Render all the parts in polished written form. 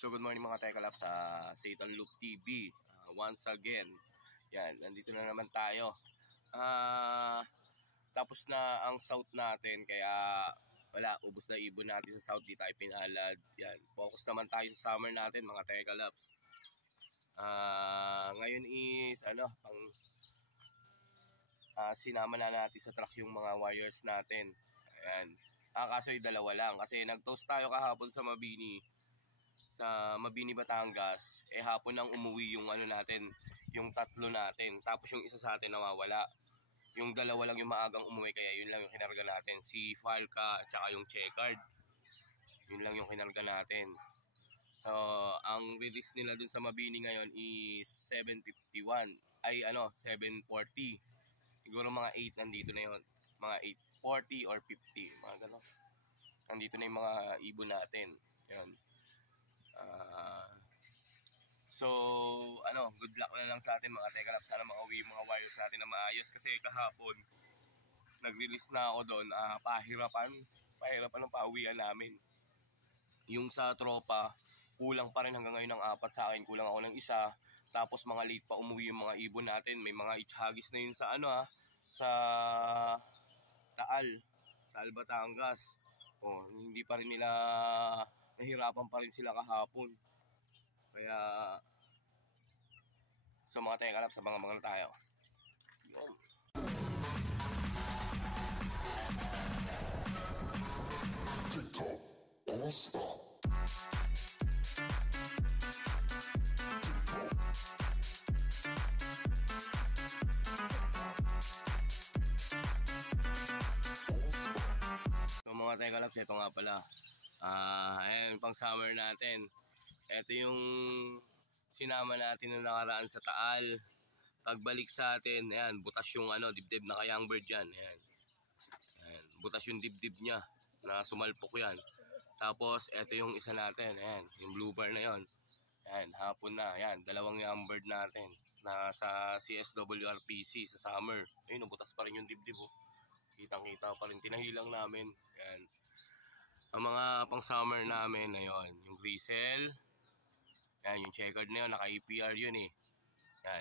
So good morning mga Tekalap sa Satan Loop TV. Once again, yan, nandito na naman tayo. Tapos na ang south natin, kaya wala, ubos na ibon natin sa south, di tayo pinalad. Yan, focus naman tayo sa summer natin mga Tekalaps. Ngayon is sinama na natin sa truck yung mga wires natin. Ayan. Kaso yung dalawa lang kasi nag-toast tayo kahapon sa Mabini, Batangas. Hapon nang umuwi yung natin, yung tatlo natin. Tapos yung isa sa atin nawawala. Yung dalawa lang yung maagang umuwi, kaya yun lang yung kinarga natin. Si Falca at saka yung Checkered. Yun lang yung kinarga natin. So, ang release nila dun sa Mabini ngayon is 751. 740. Siguro mga 8 nandito na yun. Mga 840 or 50. Mga gano'n. Nandito na yung mga ibon natin. Yun. Good luck na lang sa atin mga Tekalap. Sana makauwi yung mga wires natin na maayos. Kasi kahapon, nag-release na ako doon. Pahirapan ang pauwian namin. Yung sa tropa, kulang pa rin hanggang ngayon ng 4 sa akin. Kulang ako ng isa. Tapos mga late pa umuwi yung mga ibon natin. May mga itchagis na yun sa sa Taal, Batangas. Hindi pa rin nila, nahirapan pa rin sila kahapon. Kaya sa mga Tekalap, sa mga tayo. Yun. TikTok All-Star. So mga Tekalaps, ito nga pala. Ayan, pang summer natin. Ito yung sinama natin na nakaraan sa Taal. Pagbalik sa atin, ayan, butas yung dibdib na kayang bird yan. Ayan. Ayan, butas yung dibdib niya na sumalpok yan. Tapos ito yung isa natin, ayan, yung blue bar na yon. Ayan, hapon na, ayan, dalawang young bird natin na sa CSWRPC sa summer. Ayun, butas pa rin yung dibdib. Kitang-kita pa rin, tinahilang namin. Ayan. Ang mga pang summer namin na yon, yung Grisel. Yan, yung Checkered na yun, naka-APR yun eh.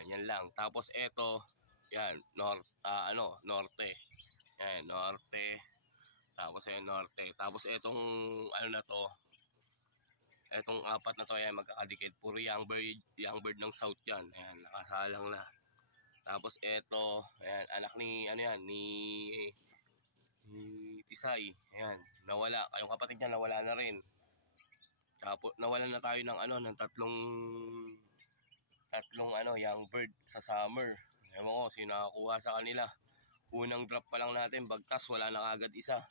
Yan lang. Tapos eto, yan, Norte. Yan, Norte. Tapos yan, Norte. Tapos etong, etong 4 na to, yan, magkakadikit. Puro young bird ng South yan. Ayan, nakasalang na. Tapos eto, ayan, anak ni, ni Tisay. Ayan, nawala. Yung kapatid niya, nawala na rin. Tapos nawalan na tayo ng tatlong young bird sa summer. Ewan ko sino nakakuha sa kanila. Unang drop pa lang natin, bagtas, wala na kagad isa.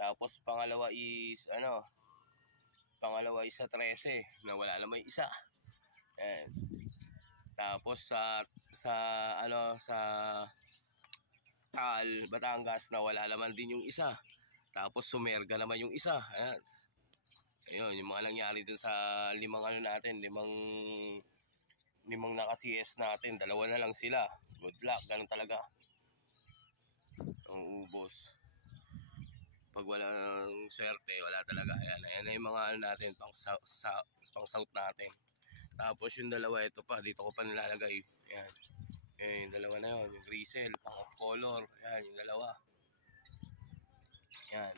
Tapos pangalawa is sa 13, nawala na may isa. Ayan. Tapos sa Taal, Batangas, nawala naman din yung isa. Tapos sumerga naman yung isa. Ayan. Ayun, yung mga nangyari dun sa limang naka-CS natin, dalawa na lang sila. Good luck, ganun talaga. Ang ubos. Pag walang swerte, wala talaga. Ayan na yung mga natin, pang south natin. Tapos yung dalawa, ito pa, dito ko pa nilalagay. Ayan. Ayan, yung dalawa na yun, yung Grisel, pang color. Ayan, yung dalawa. Ayan.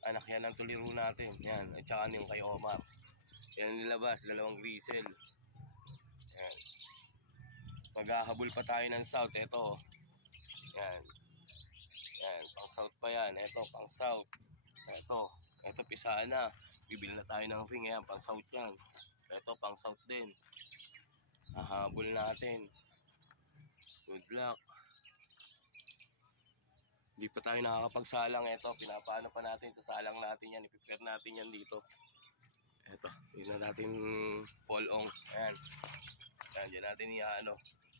Anak yan ang tuliro natin. Yan. At saka yung kay Omar. Yan nilabas. Dalawang Grisel. Yan. Maghahabol pa tayo ng south. Ito. Yan. Yan. Pang south pa yan. Ito. Pang south. Ito. Ito pisahan na. Bibili na tayo ng ring. Yan. Pang south yan. Ito. Pang south din. Hahabol natin. Good luck. Hindi pa tayo nakakapagsalang. Ito, pinapaano pa natin sa salang natin yan. I-prepare natin yan dito. Ito, yun na natin polong. Ayan. Ayan, dyan natin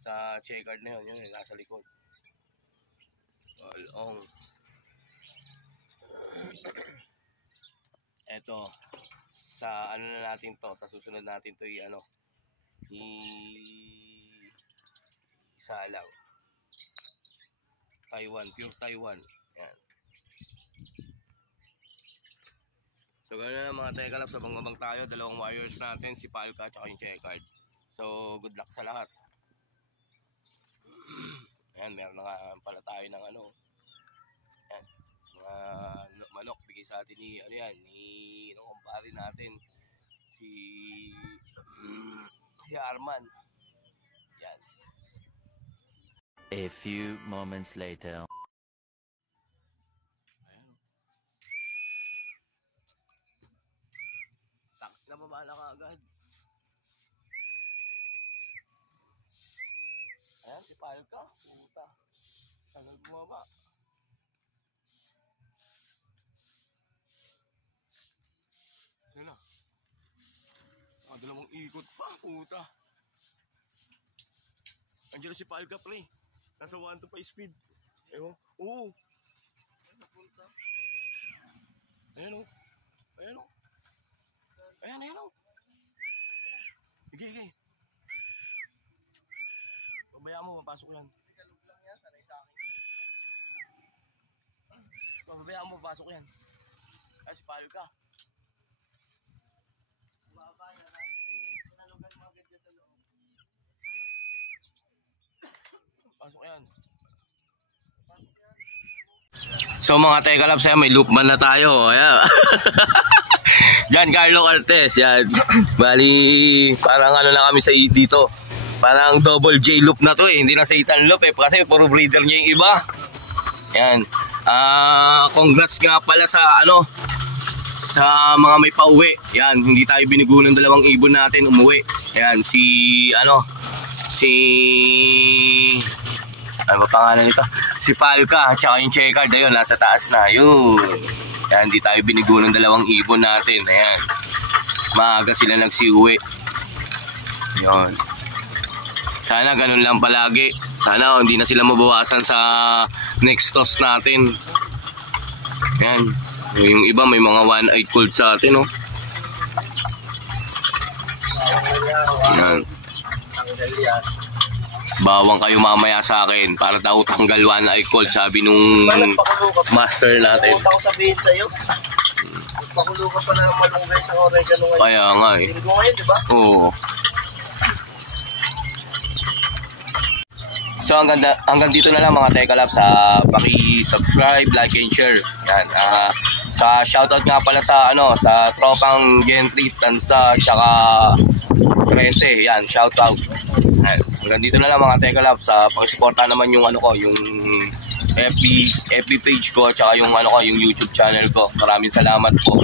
sa Checkered na yun. Yun, nasa likod. Polong. Ito, sa na natin to. Sa susunod natin to isalang. Taiwan, pure Taiwan. Yan. So ganoon na lang mga Tekalabs, abang-abang tayo, dalawang wires natin, si Palka at yung checkered. So good luck sa lahat. Ayan, meron na nga pala tayo ng ano. Ayan, mga manok bigay sa atin ni ano yan, ni kumpare natin si Arman. Yan. A few moments later. Nababala ka agad. Ayan, si Palka. Puta. Tagal bumaba. Sino? Dalawang ikot pa. Puta. Andiyan si Palka, pre. Nasa 1 to 5 speed. Ewan. Oo. Ayan o. Ayan o. Ayan, ayan o. Hige. Pabayaan mo, mapasok yan. Tigalog lang yan, sanay sa akin. Pabayaan mo, mapasok yan. Ay, si Palka. Babaya natin sa iyo. Pinalugan mo agad dyan sa loob. Pasok yan. So mga Tekalabs, may loopman na tayo. Ayan. Yan, Carlo Cortez. Yan. Bali, parang ano na kami sa dito. Parang double J loop na to eh. Hindi na Satan loop eh. Kasi puro breeder niya yung iba. Yan. Congrats nga pala sa ano, sa mga may pauwi. Yan, hindi tayo binigo ng dalawang ibon natin umuwi. Yan, ano ba pangalan nito? Si Palka, tsaka yung checkered, ayun, nasa taas na. Yun. Yan, hindi tayo binigo ng dalawang ibon natin. Ayan. Maaga sila nagsiuwi. Yun. Sana ganun lang palagi. Sana hindi na sila mabawasan sa next toss natin. Yan. Yung iba may mga one-eyed cold sa atin, oh. Yan. Bawang kayo mamaya sa akin para daw tanggal one-eyed cold, sabi nung master natin. Pumunta ko sabihin sa'yo. Pakulo ka pa na ng malunggay sa oregano ngayon. Kaya nga eh. Linggo ngayon, di ba? Oo. So hanggang dito na lang mga Tekalabs. Paki-subscribe, like and share. Yan. Sa shoutout nga pala sa sa tropang Gentry, Tansa, tsaka 13. Yan, shoutout. Hanggang dito na lang mga Tekalabs. Pag-suporta naman yung yung FB page ko, tsaka yung yung YouTube channel ko. Maraming salamat po.